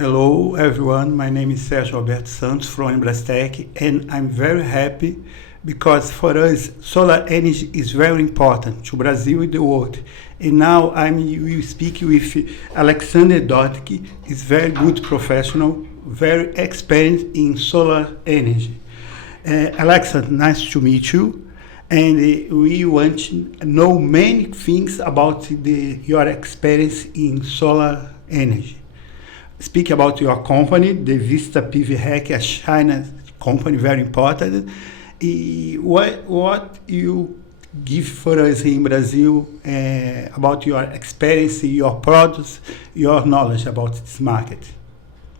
Hello everyone, my name is Sérgio Alberto Santos from Embrastec, and I'm very happy because for us solar energy is very important to Brazil and the world. And now I will speak with Alexander Dotke, is very good professional, very experienced in solar energy. Alexander, nice to meet you. And we want to know many things about your experience in solar energy. Speak about your company, the Vista PV Hack, a China company, very important. What you give for us in Brazil about your experience, your products, your knowledge about this market?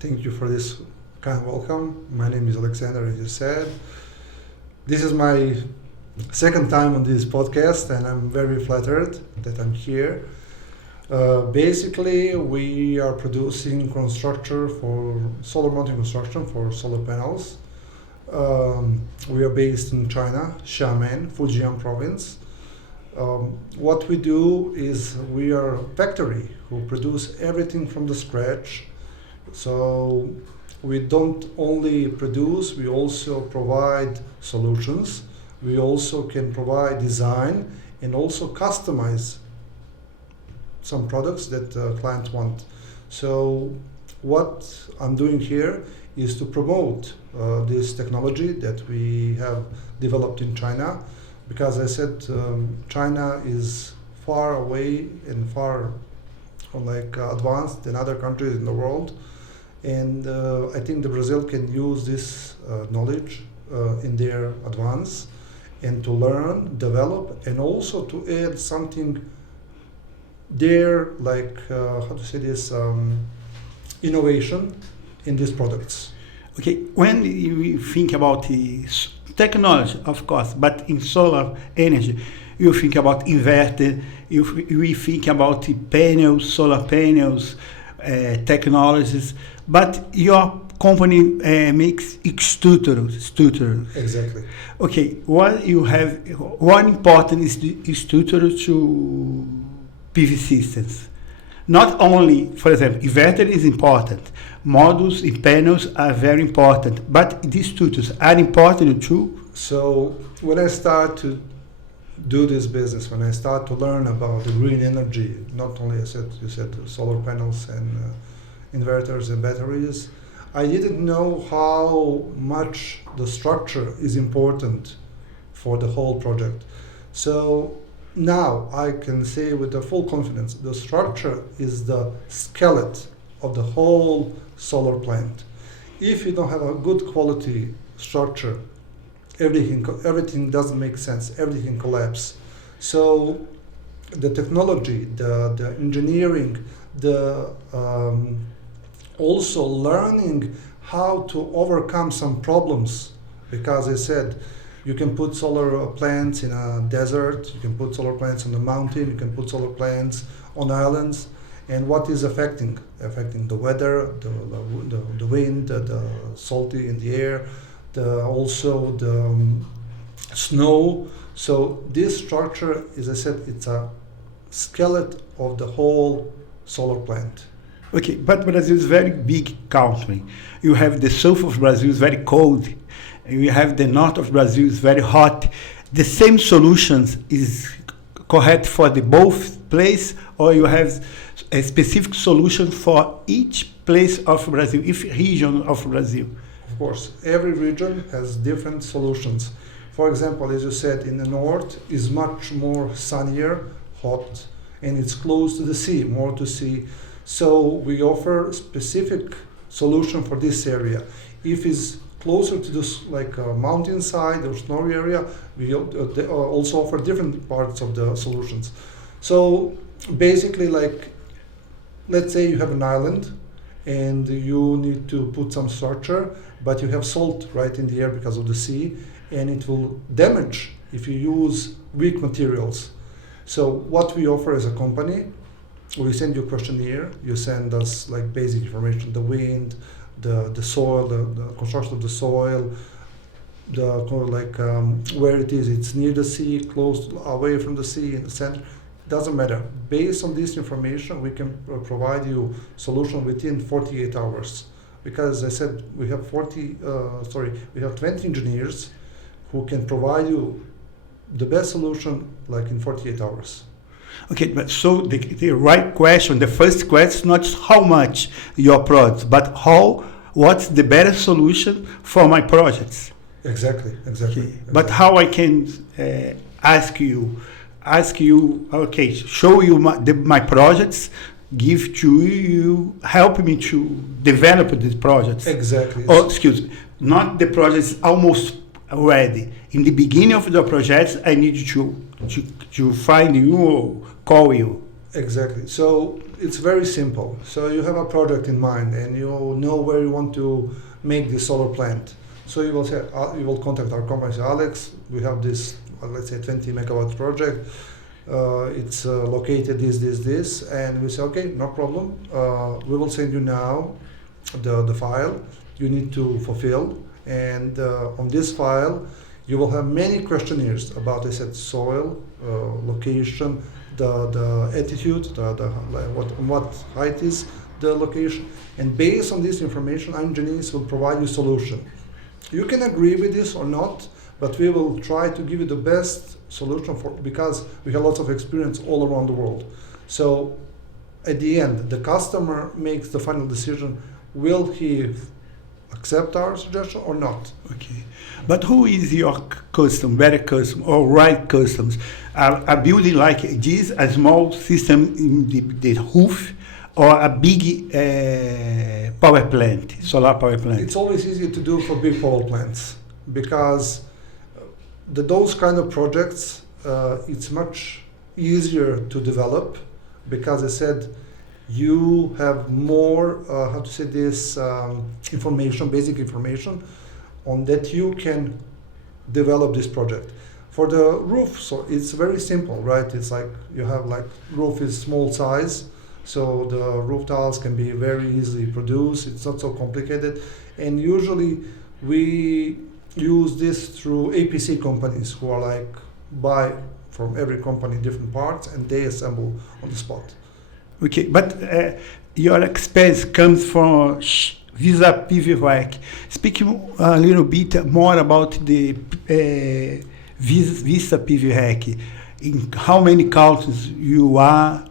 Thank you for this kind welcome. My name is Alexander, as you said. This is my second time on this podcast, and I'm very flattered that I'm here. Basically, we are producing constructor for solar mounting construction for solar panels. We are based in China, Xiamen, Fujian province. What we do is we are a factory who produce everything from the scratch. So we don't only produce, we also provide solutions. We also can provide design and also customize some products that clients want. So what I'm doing here is to promote this technology that we have developed in China, because I said China is far away and far advanced than other countries in the world, and I think the Brazil can use this knowledge in their advance and to learn, develop, and also to add something there, innovation in these products. Okay, when you think about the technology, of course, but in solar energy, you think about inverter, we think about the panels, solar panels, technologies, but your company makes extruders. Exactly. Okay, what important is the extruder to PV systems? Not only, for example, inverter is important, modules and panels are very important, but these extruders are important too. So when I start to do this business, when I start to learn about the green energy, not only you said solar panels and inverters and batteries, I didn't know how much the structure is important for the whole project. So now I can say with the full confidence, the structure is the skeleton of the whole solar plant. If you don't have a good quality structure, everything doesn't make sense, everything collapses. So the technology, the engineering, the also learning how to overcome some problems, because I said you can put solar plants in a desert, you can put solar plants on the mountain, you can put solar plants on islands, and what is affecting the weather, the wind, the salty in the air, also the snow. So this structure, as I said, it's a skeleton of the whole solar plant. Okay, but Brazil is a very big country. You have the south of Brazil is very cold. You have the north of Brazil is very hot. The same solutions is correct for the both place, or you have a specific solution for each place of Brazil, each region of Brazil? Of course, every region has different solutions. For example, as you said, in the north is much more sunnier, hot, and it's close to the sea, more to sea. So we offer specific solution for this area. If it's closer to this mountainside or snowy area, we also offer different parts of the solutions. So basically, let's say you have an island and you need to put some structure, but you have salt right in the air because of the sea, and it will damage if you use weak materials. So what we offer as a company, we send you a questionnaire, you send us basic information, the wind, the soil, the construction of the soil, where it is, it's near the sea, close, away from the sea, in the center. doesn't matter. Based on this information, we can provide you solution within 48 hours. Because as I said, we have 20 engineers who can provide you the best solution like in 48 hours. Okay, but so the right question, the first question, not how much your products, but what's the better solution for my projects? Exactly. But how I can ask you, okay, show you my projects, give to you, help me to develop these projects. Exactly. Oh, excuse me, not the projects almost ready. In the beginning of the projects, I need to find you or call you. Exactly. So it's very simple. So you have a project in mind and you know where you want to make the solar plant. So you will say, you will contact our company. Say, Alex, we have this, let's say, 20 megawatt project. It's located this, and we say, okay, no problem. We will send you now the file you need to fulfill, and on this file, you will have many questionnaires about, I said, soil, location, the altitude, what height is the location, and based on this information, our engineers will provide you solution. You can agree with this or not, but we will try to give you the best solution because we have lots of experience all around the world. So at the end, the customer makes the final decision, will he accept our suggestion or not? Okay, but who is your better custom or right customs? A building like this, a small system in the roof, or a big power plant, solar power plant? It's always easier to do for big power plants because those kind of projects, it's much easier to develop because I said you have more, information, basic information on that you can develop this project. For the roof, so it's very simple, right? It's like you have roof is small size, so the roof tiles can be very easily produced. It's not so complicated, and usually we use this through APC companies who are buy from every company different parts and they assemble on the spot. Okay, but your expense comes from Visa PV rack. Speak a little bit more about the Visa PV rack. In how many countries you are?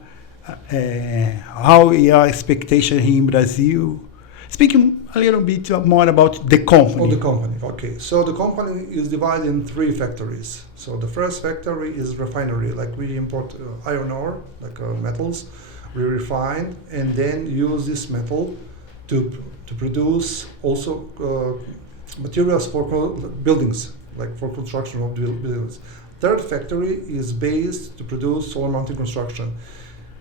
How your expectation here in Brazil? Speaking a little bit more about the company. Oh, the company. Okay. So the company is divided in 3 factories. So the first factory is refinery. We import iron ore, metals. We refine and then use this metal to produce also materials for buildings, for construction of buildings. Third factory is based to produce solar mountain construction.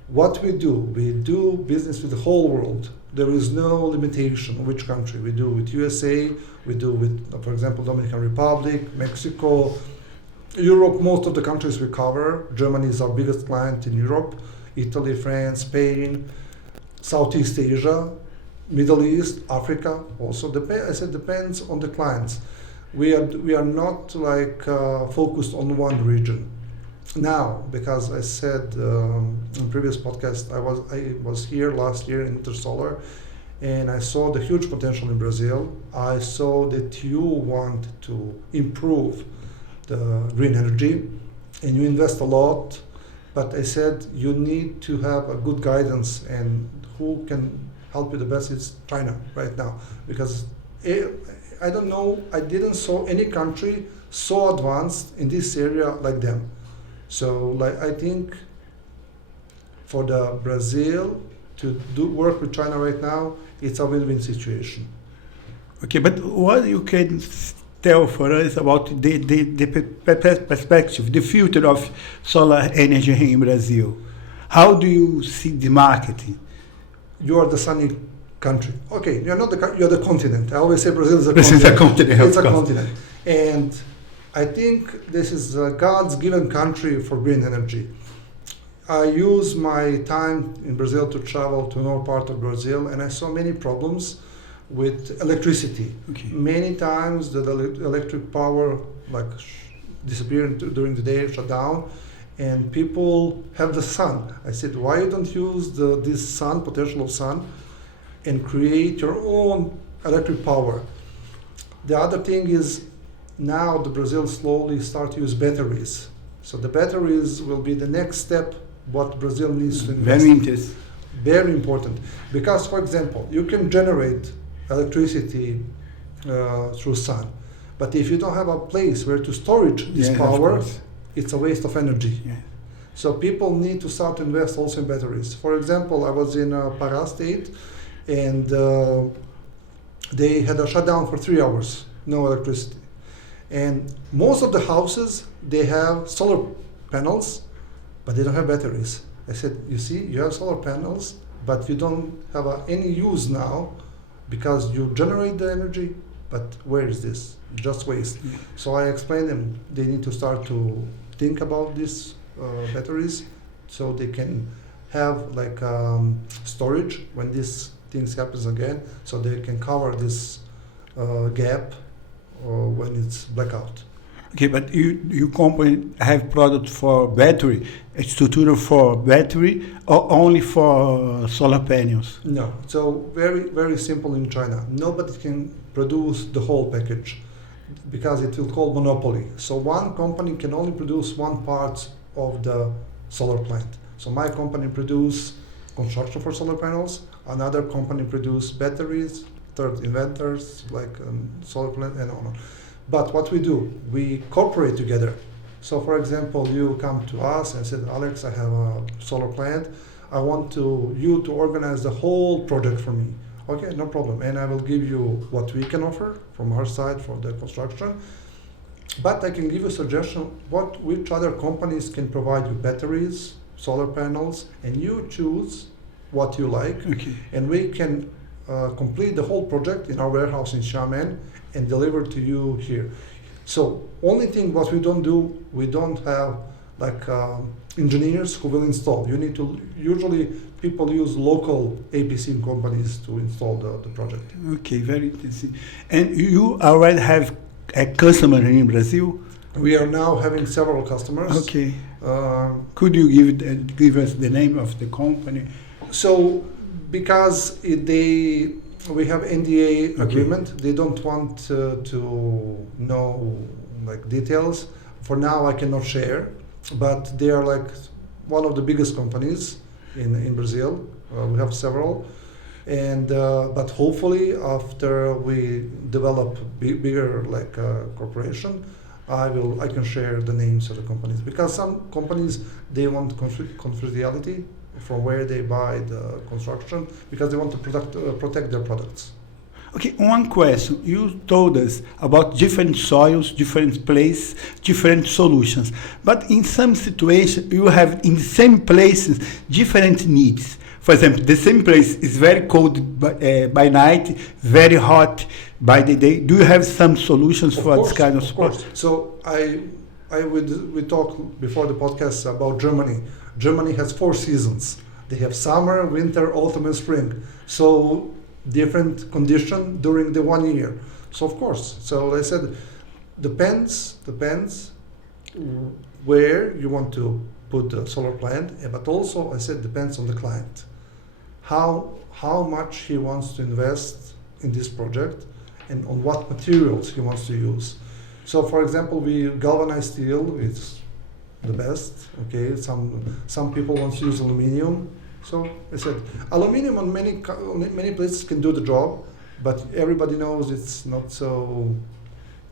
What we do business with the whole world. There is no limitation which country. We do with USA, we do with, for example, Dominican Republic, Mexico, Europe. Most of the countries we cover. Germany is our biggest client in Europe. Italy, France, Spain, Southeast Asia, Middle East, Africa. Also, I said depends on the clients. We are not focused on one region. Now, because I said in previous podcast, I was here last year in Intersolar, and I saw the huge potential in Brazil. I saw that you want to improve the green energy, and you invest a lot. But I said you need to have a good guidance, and who can help you the best is China right now, because I don't know, I didn't saw any country so advanced in this area like them. So I think for the Brazil to work with China right now, it's a win-win situation. Okay, but what you can tell for us about the perspective, the future of solar energy here in Brazil? How do you see the marketing? You are the sunny country. Okay, you're not you're the continent. I always say Brazil is a continent. Is a continent. It's a continent. And I think this is God's given country for green energy. I use my time in Brazil to travel to north part of Brazil, and I saw many problems with electricity. Okay. Many times the electric power disappeared during the day, shut down, and people have the sun. I said, why you don't use this sun, potential of sun, and create your own electric power? The other thing is now the Brazil slowly start to use batteries. So the batteries will be the next step what Brazil needs to invest. Very interesting. Very important. Because, for example, you can generate electricity through sun. But if you don't have a place where to storage this power, it's a waste of energy. Yeah. So people need to start to invest also in batteries. For example, I was in Pará state, and they had a shutdown for 3 hours, no electricity. And most of the houses, they have solar panels, but they don't have batteries. I said, you see, you have solar panels, but you don't have any use now because you generate the energy, but where is this? Just waste. Yeah. So I explained them they need to start to think about these batteries so they can have like storage when these things happens again, so they can cover this gap when it's blackout. Okay, but your company have product for battery, structure for battery, or only for solar panels? No, so very, very simple in China. Nobody can produce the whole package because it will call monopoly. So one company can only produce one part of the solar plant. So my company produce construction for solar panels, another company produce batteries, third inventors like solar plant and on. But what we do, we cooperate together. So for example, you come to us and said, Alex, I have a solar plant. I want you to organize the whole project for me. Okay, no problem. And I will give you what we can offer from our side for the construction. But I can give you a suggestion which other companies can provide you batteries, solar panels, and you choose what you like. Okay. And we can complete the whole project in our warehouse in Xiamen and deliver to you here. So only thing what we don't do, we don't have like engineers who will install. You need to, usually people use local APC companies to install the project. Okay, very interesting. And you already have a customer in Brazil? We are now having several customers. Okay. Could you give us the name of the company? So because we have NDA agreement, they don't want to know like details. For now, I cannot share, but they are like one of the biggest companies in Brazil. We have several, and but hopefully after we develop bigger like corporation, I can share the names of the companies, because some companies they want confidentiality from where they buy the construction, because they want to protect their products. Okay, one question. You told us about different soils, different places, different solutions. But in some situations, you have in the same places different needs. For example, the same place is very cold by night, very hot by the day. Do you have some solutions for this kind of sport? Of course. So we talked before the podcast about Germany. Germany has 4 seasons. They have summer, winter, autumn, and spring. So different condition during the 1 year. So of course. So I said, depends where you want to put the solar plant, but also I said depends on the client. How much he wants to invest in this project and on what materials he wants to use. So for example, we galvanized steel is the best. Okay, some people want to use aluminum. So I said aluminum on many places can do the job, but everybody knows it's not so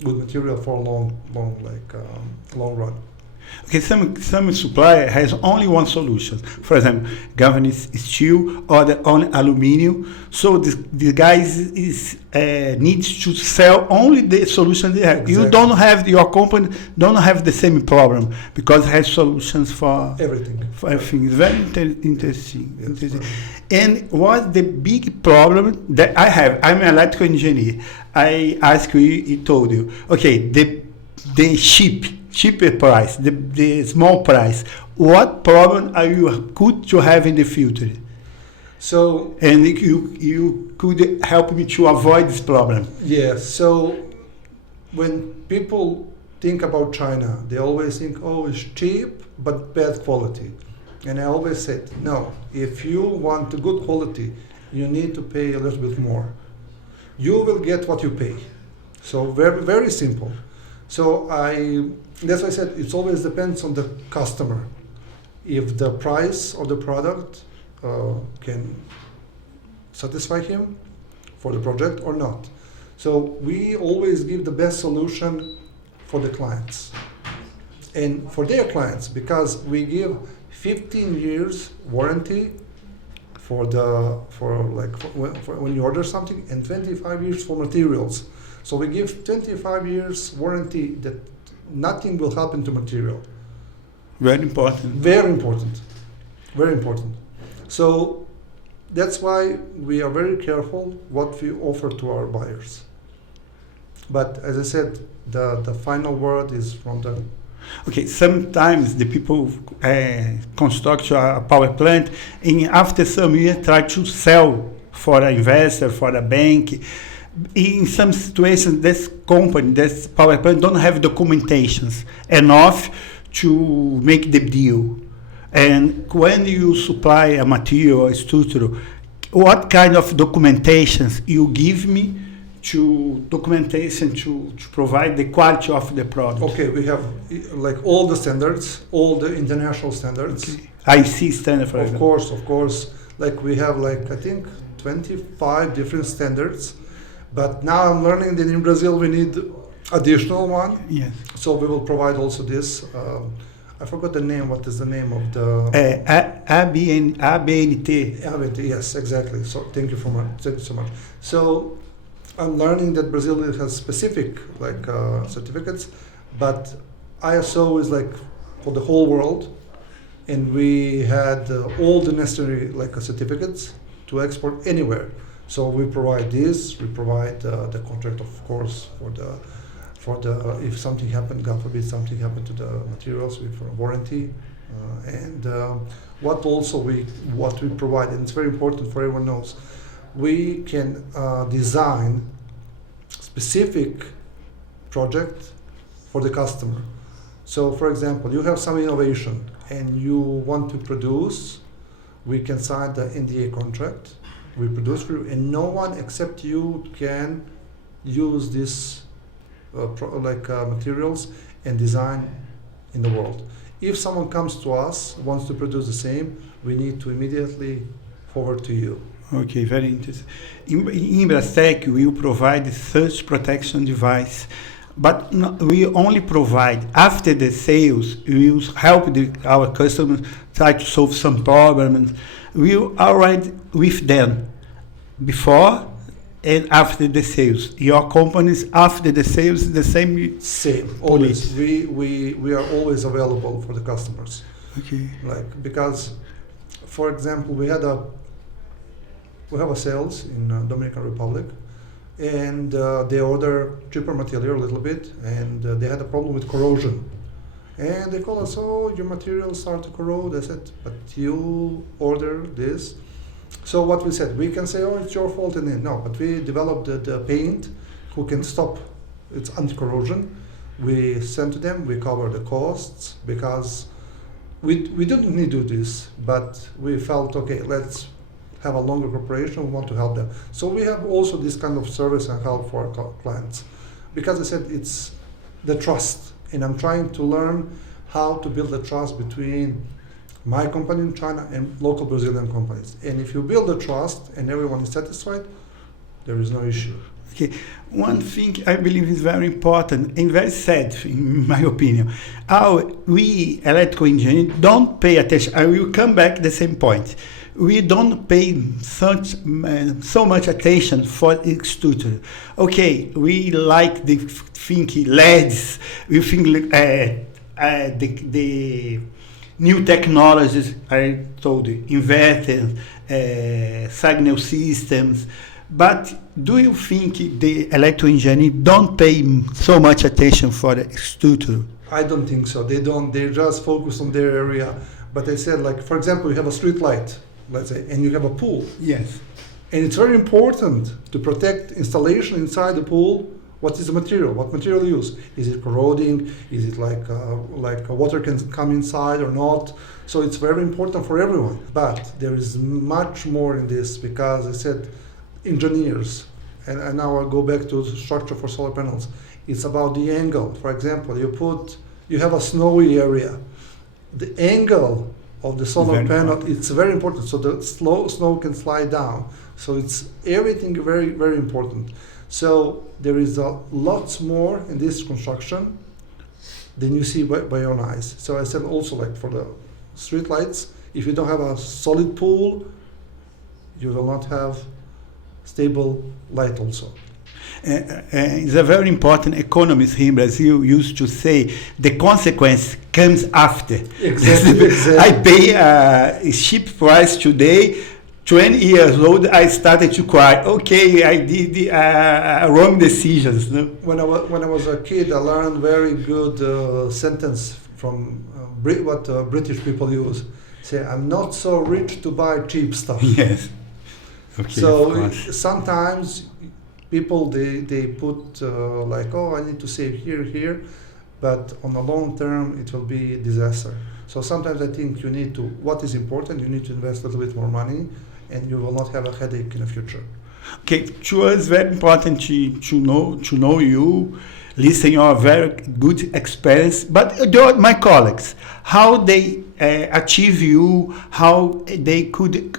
good material for a long run. Okay, some supplier has only one solution. For example, galvanized steel or only aluminum. So the guys needs to sell only the solution they have. Exactly. You don't have, your company don't have the same problem because it has solutions for everything. For everything. It's very interesting. Yes, interesting. And what's the big problem that I have? I'm an electrical engineer. I asked you, he told you, okay, the cheaper price, the small price. What problem are you could to have in the future? So and you could help me to avoid this problem. Yes. So when people think about China, they always think, oh, it's cheap but bad quality. And I always said, no, if you want a good quality, you need to pay a little bit more. You will get what you pay. So very, very simple. So that's why I said it always depends on the customer. If the price of the product can satisfy him for the project or not. So we always give the best solution for the clients and for their clients, because we give 15 years warranty for when you order something, and 25 years for materials. So we give 25 years warranty that nothing will happen to material. Very important. Very important. Very important. So that's why we are very careful what we offer to our buyers. But as I said, the final word is from them. Okay, sometimes the people construct a power plant and after some years try to sell for an investor, for a bank. In some situations, this company, this power plant don't have documentations enough to make the deal. And when you supply a material, a structure, what kind of documentations you give me to provide the quality of the product? Okay, we have like all the standards, all the international standards. Okay. IC standard, for example. Of course. Like we have I think 25 different standards. But now I'm learning that in Brazil we need additional one. Yes. So we will provide also this. I forgot the name. What is the name of the? ABNT. ABNT. Yes, exactly. So thank you so much. So I'm learning that Brazil has specific certificates, but ISO is for the whole world, and we had all the necessary certificates to export anywhere. So we provide this. We provide the contract, of course, for the if something happened, God forbid, something happened to the materials, we for warranty, and what we provide, and it's very important for everyone knows, we can design specific project for the customer. So, for example, you have some innovation and you want to produce, we can sign the NDA contract. We produce for you, and no one except you can use this materials and design in the world. If someone comes to us, wants to produce the same, we need to immediately forward to you. Okay, very interesting. In Brastec, we will provide the search protection device, but we only provide after the sales. We will help our customers try to solve some problems. We are already with them before and after the sales. Your companies after the sales the same. Same, always. We are always available for the customers. Okay. Because, for example, we have a sales in Dominican Republic, and they order cheaper material a little bit, and they had a problem with corrosion. And they call us, oh, your materials start to corrode. I said, but you order this. So what we said, we can say, oh, it's your fault, and then no, but we developed the paint who can stop its anti-corrosion. We send to them, we cover the costs, because we didn't need to do this, but we felt, okay, let's have a longer cooperation, we want to help them. So we have also this kind of service and help for our clients. Because I said it's the trust, and I'm trying to learn how to build the trust between my company in China and local Brazilian companies. And if you build the trust and everyone is satisfied, there is no issue. Okay. One thing I believe is very important and very sad, in my opinion. We electrical engineers don't pay attention. I will come back to the same point. We don't pay so much attention for extruder. Okay, we like the think LEDs. We think the new technologies. I told you, inverters, signal systems. But do you think the electrical engineers don't pay so much attention for the extruder? I don't think so. They don't. They just focus on their area. But I said, for example, you have a street light, let's say, and you have a pool. Yes. And it's very important to protect installation inside the pool What is the material? What material you use? Is it corroding? Is it like water can come inside or not? So it's very important for everyone. But there is much more in this because I said engineers, and now I'll go back to the structure for solar panels. It's about the angle. For example, you have a snowy area. The angle of the solar panel, it's very important. So the snow can slide down. So it's everything very, very important. So there is lots more in this construction than you see by your eyes. So I said also like for the street lights, if you don't have a solid pole, you will not have stable light also. It's a very important economist here in Brazil used to say the consequence comes after. Exactly. I pay a cheap price today. 20 years old, I started to cry. Okay, I did wrong decisions. No? When I was a kid, I learned very good sentence from what British people use. Say, I'm not so rich to buy cheap stuff. Yes. Okay, so sometimes people they put like, oh, I need to save here, but on the long term it will be a disaster. So sometimes I think you need to, what is important, you need to invest a little bit more money, and you will not have a headache in the future. Okay, to us very important to know you, listen your very good experience, but my colleagues, how they achieve you, how they could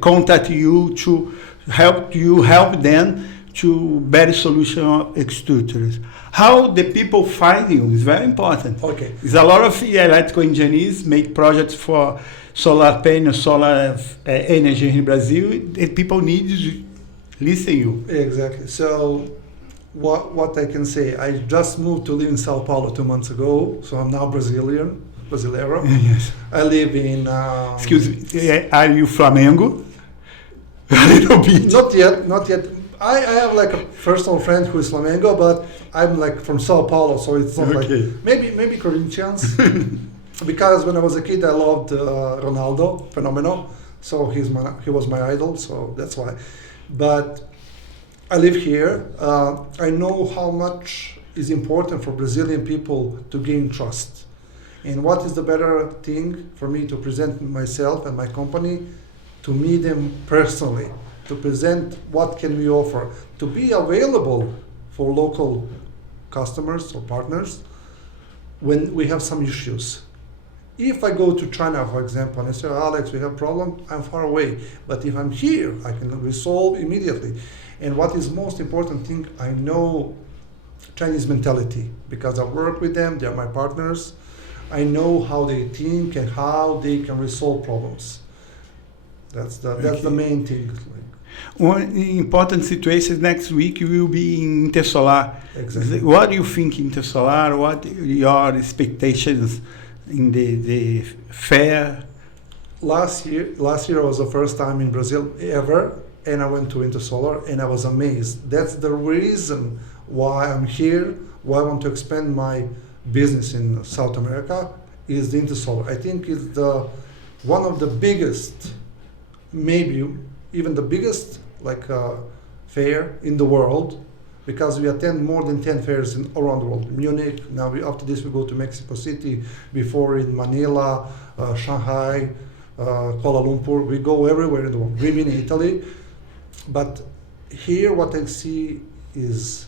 contact you to help them to better solution of extruders. How the people find you is very important. Okay. There's a lot of electrical engineers make projects for solar panel, solar energy in Brazil, and people need to listen you. Exactly. So what I can say, I just moved to live in Sao Paulo 2 months ago, so I'm now Brasileiro. Yes. I live in... Excuse me, are you Flamengo? A little bit. Not yet. I have like a personal friend who is Flamengo, but I'm like from Sao Paulo, so it's not okay. like maybe Corinthians. Because when I was a kid, I loved Ronaldo, Fenomeno. So he was my idol, so that's why. But I live here. I know how much is important for Brazilian people to gain trust. And what is the better thing for me to present myself and my company, to meet them personally, to present what can we offer, to be available for local customers or partners when we have some issues. If I go to China, for example, and I say, Alex, we have a problem, I'm far away. But if I'm here, I can resolve immediately. And what is most important thing, I know Chinese mentality because I work with them, they're my partners. I know how they think and how they can resolve problems. That's the main thing. One important situation next week you will be in Intersolar. Exactly. What do you think Intersolar? What are your expectations in the fair? Last year was the first time in Brazil ever, and I went to Intersolar and I was amazed. That's the reason why I'm here, why I want to expand my business in South America, is the Intersolar. I think it's one of the biggest, maybe even the biggest fair in the world, because we attend more than 10 fairs around the world. Munich, now after this we go to Mexico City, before in Manila, Shanghai, Kuala Lumpur, we go everywhere in the world, Rimini in Italy. But here what I see is,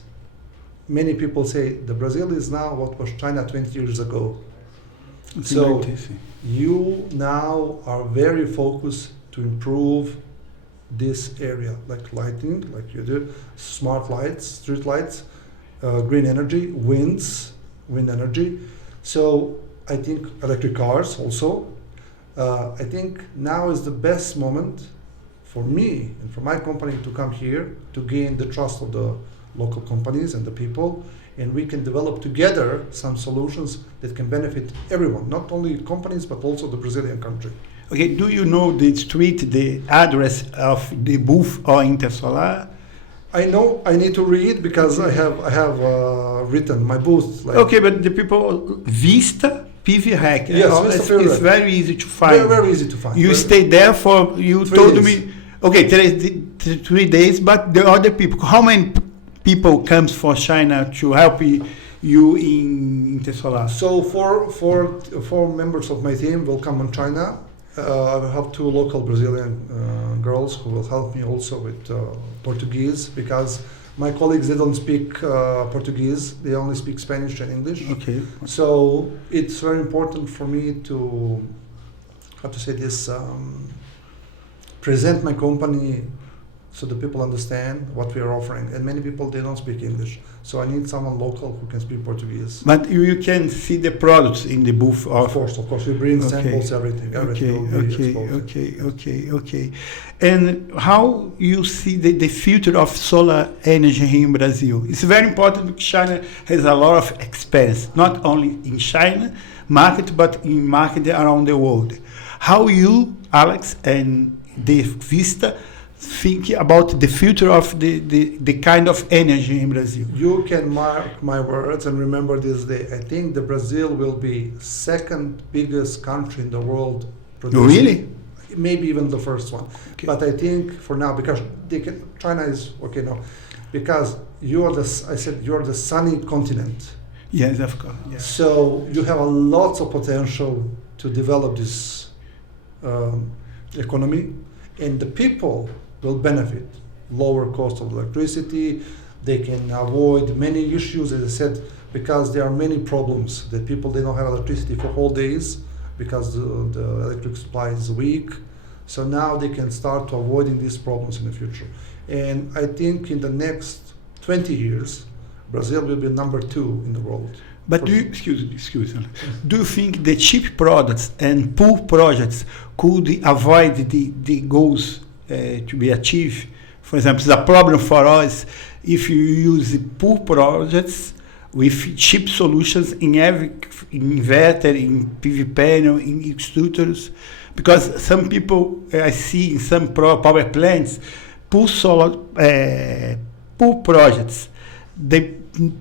many people say the Brazil is now what was China 20 years ago. So you now are very focused to improve this area, like lighting, like you do, smart lights, street lights, green energy, wind energy. So I think electric cars also. I think now is the best moment for me and for my company to come here to gain the trust of the local companies and the people, and we can develop together some solutions that can benefit everyone, not only companies but also the Brazilian country. Okay, do you know the street, the address of the booth or Intersolar? I know. I need to read because I have written my booth. Okay, but the people Vista PV Hack. Yes, Vista it's very easy to find. Very easy to find. You stay there for, you 3 told days. me, okay, 3 days, but the other people, how many people comes for China to help you in Intersolar? So four members of my team will come in China. I have two local Brazilian girls who will help me also with Portuguese, because my colleagues, they don't speak Portuguese, they only speak Spanish and English. Okay. So it's very important for me to, how to say this, present my company so the people understand what we are offering. And many people, they don't speak English. So I need someone local who can speak Portuguese. But you can see the products in the booth Of course, we bring samples, everything will be exposed. Okay. And how you see the future of solar energy here in Brazil? It's very important because China has a lot of experience, not only in China market, but in market around the world. How you, Alex, and the Vista think about the future of the kind of energy in Brazil? You can mark my words and remember this day. I think the Brazil will be second biggest country in the world producing. Really? Maybe even the first one. Okay. But I think for now, because China is okay now, because you're the sunny continent. Yes, of course. Yes. So you have a lots of potential to develop this economy, and the people will benefit. Lower cost of electricity, they can avoid many issues, as I said, because there are many problems that people, they don't have electricity for whole days because the electric supply is weak. So now they can start to avoiding these problems in the future. And I think in the next 20 years, Brazil will be number 2 in the world. But excuse me, do you think the cheap products and poor projects could avoid the goals to be achieved? For example, the problem for us if you use poor projects with cheap solutions in every inverter, in PV panel, in extruders, because some people I see in some power plants, poor projects,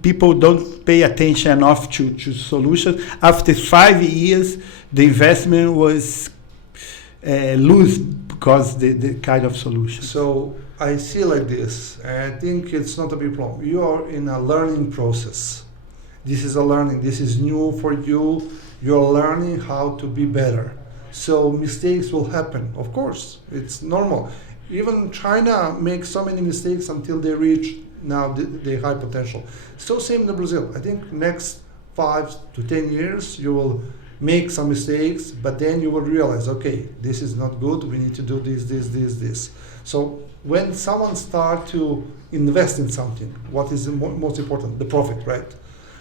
people don't pay attention enough to solutions. After 5 years, the investment was lose because the kind of solution. So I see like this. I think it's not a big problem. You are in a learning process. This is a learning. This is new for you. You're learning how to be better. So mistakes will happen. Of course, it's normal. Even China makes so many mistakes until they reach now the high potential. So same in Brazil. I think next 5 to 10 years you will make some mistakes, but then you will realize, okay, this is not good. We need to do this. So when someone start to invest in something, what is the most important? The profit, right?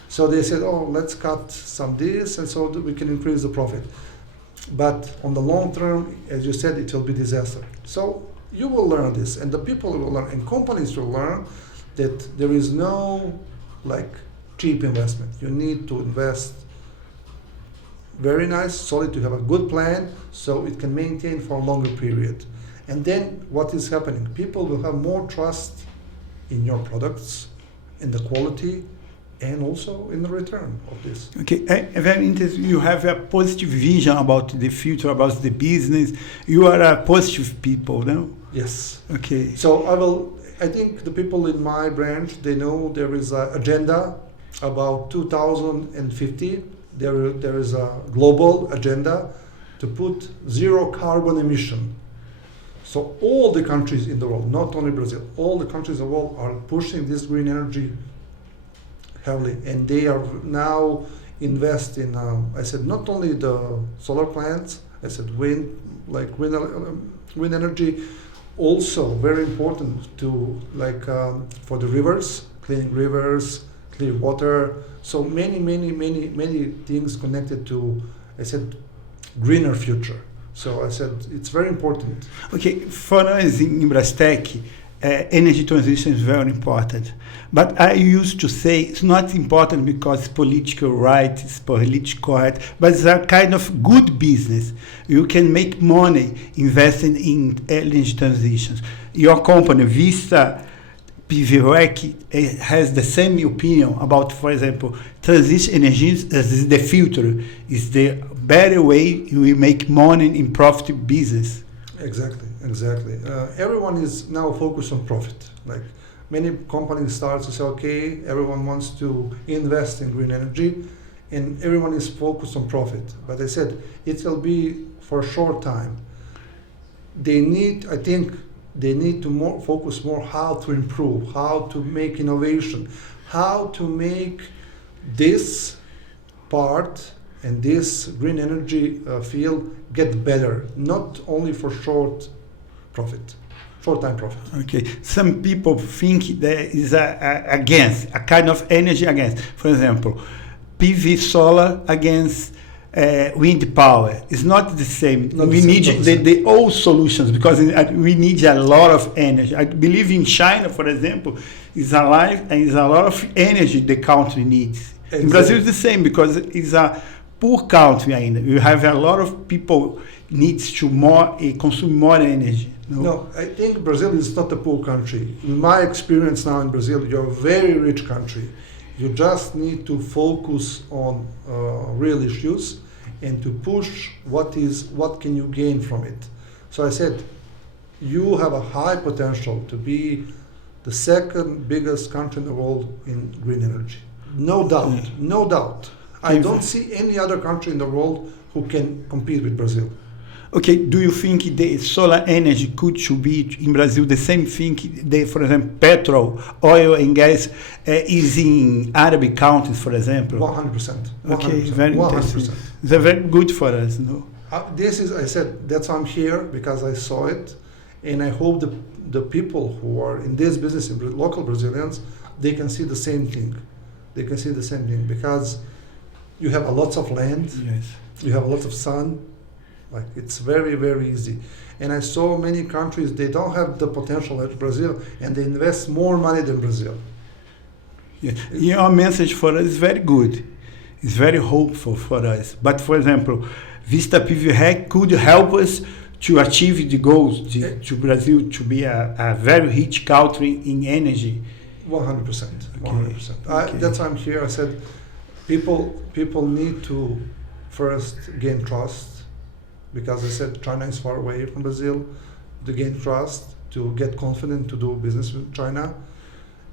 So they said, oh, let's cut some this, and so we can increase the profit. But on the long term, as you said, it will be disaster. So you will learn this, and the people will learn, and companies will learn that there is no cheap investment. You need to invest very nice, solid, to have a good plan so it can maintain for a longer period. And then what is happening? People will have more trust in your products, in the quality, and also in the return of this. Okay, very interesting. You have a positive vision about the future, about the business. You are a positive people, no? Yes. Okay. So I think the people in my branch, they know there is an agenda about 2050. There is a global agenda to put zero carbon emission. So all the countries in the world, not only Brazil, all the countries in the world are pushing this green energy heavily, and they are now invest in. I said not only the solar plants. I said wind energy. Also very important to for the rivers, cleaning rivers, clean water. So many things connected to, I said, greener future. So I said it's very important. Okay, for us in Brastec, energy transition is very important. But I used to say it's not important because it's political right, it's politically correct, but it's a kind of good business. You can make money investing in energy transitions. Your company, Vista PVREC, has the same opinion about, for example, transition energies as the future. Is the better way we make money in profit business. Exactly. Everyone is now focused on profit. many companies start to say, okay, everyone wants to invest in green energy, and everyone is focused on profit. But I said it will be for a short time. I think they need to focus more how to improve, how to make innovation, how to make this part and this green energy field get better, not only for short-time profit. Okay, some people think there is a kind of energy against. For example, PV solar against wind power. It's not the same. We need the old solutions because we need a lot of energy. I believe in China, for example, is a lot of energy the country needs. Exactly. In Brazil, it's the same because it's a poor country. You have a lot of people needs to consume more energy. No, I think Brazil is not a poor country. In my experience now in Brazil, you're a very rich country. You just need to focus on real issues and to push what can you gain from it. So I said, you have a high potential to be the second biggest country in the world in green energy. No doubt, no doubt. I don't see any other country in the world who can compete with Brazil. Okay, do you think the solar energy should be in Brazil the same thing? For example, petrol, oil and gas is in Arab countries, for example? 100%. Okay, very interesting. They're very good for us, no? I said, that's why I'm here, because I saw it, and I hope the people who are in this business, local Brazilians, they can see the same thing. They can see the same thing, because you have a lot of land, yes. You have a lot of sun. Like, it's very, very easy. And I saw many countries, they don't have the potential like Brazil, and they invest more money than Brazil. Yeah. Your message for us is very good. It's very hopeful for us. But for example, Vista PV Hack could help us to achieve the goals to Brazil to be a very rich country in energy. 100%. Okay. 100%. Okay. That's why I'm here. I said people need to first gain trust, because I said China is far away from Brazil, to gain trust, to get confident to do business with China,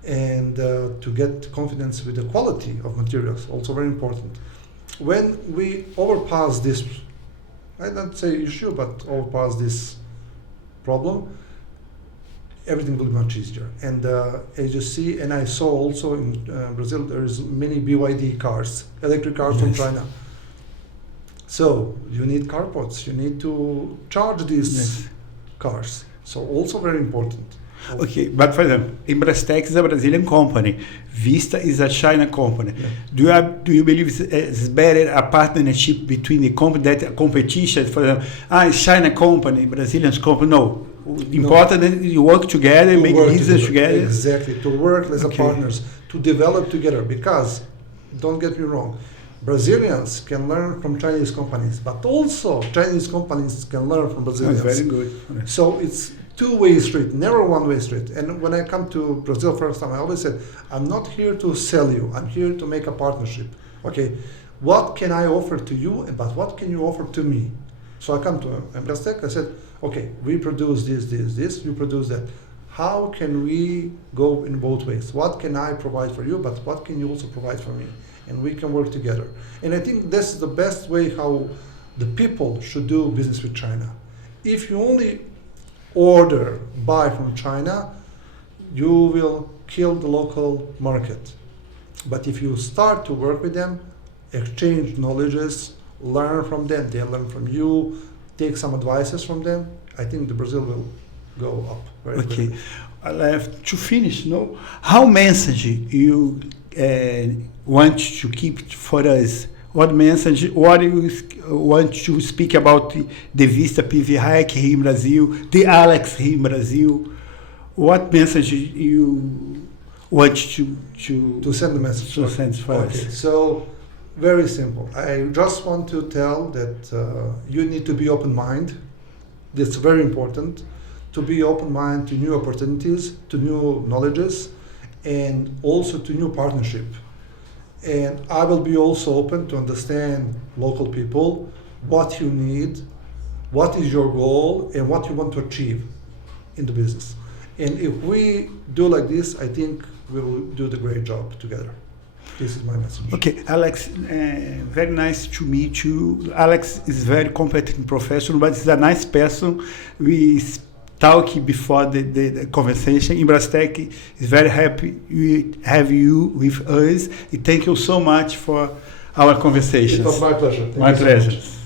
and to get confidence with the quality of materials, also very important. When we overpass this, I don't say issue, but overpass this problem, everything will be much easier. And as you see, and I saw also in Brazil, there is many BYD cars, electric cars from China. So you need carports, you need to charge these cars. So also very important. Okay, but for example, Imbrastec is a Brazilian company. Vista is a China company. Yeah. Do you believe it's better a partnership between the company, that a competition, for example, it's China company, Brazilian company? No. Important that you work together, make business together. Exactly, to work as a partners, to develop together, because, don't get me wrong, Brazilians can learn from Chinese companies, but also Chinese companies can learn from Brazilians. That's very good. So it's two-way street, never one-way street. And when I come to Brazil first time, I always said, I'm not here to sell you, I'm here to make a partnership. Okay, what can I offer to you, but what can you offer to me? So I come to Imbrastec, I said, okay, we produce this, you produce that. How can we go in both ways? What can I provide for you, but what can you also provide for me? And we can work together. And I think this is the best way how the people should do business with China. If you only buy from China, you will kill the local market. But if you start to work with them, exchange knowledges, learn from them, they learn from you, take some advices from them, I think the Brazil will go up very quickly. I have to finish, no? How message you want to keep for us? What message, what you want to speak about the Vista PV Hack here in Brazil, the Alex here in Brazil? What message you want to send the message? To send for us? So, very simple. I just want to tell that you need to be open-minded. That's very important. To be open-minded to new opportunities, to new knowledges, and also to new partnership. And I will be also open to understand local people, what you need, what is your goal, and what you want to achieve in the business. And if we do like this, I think we'll do the great job together. This is my message. Okay, Alex, very nice to meet you. Alex is very competent professional, but he's a nice person. We talk before the conversation. Imbrastec is very happy we have you with us. And thank you so much for our conversation. It was my pleasure. Thank My you so pleasure. much.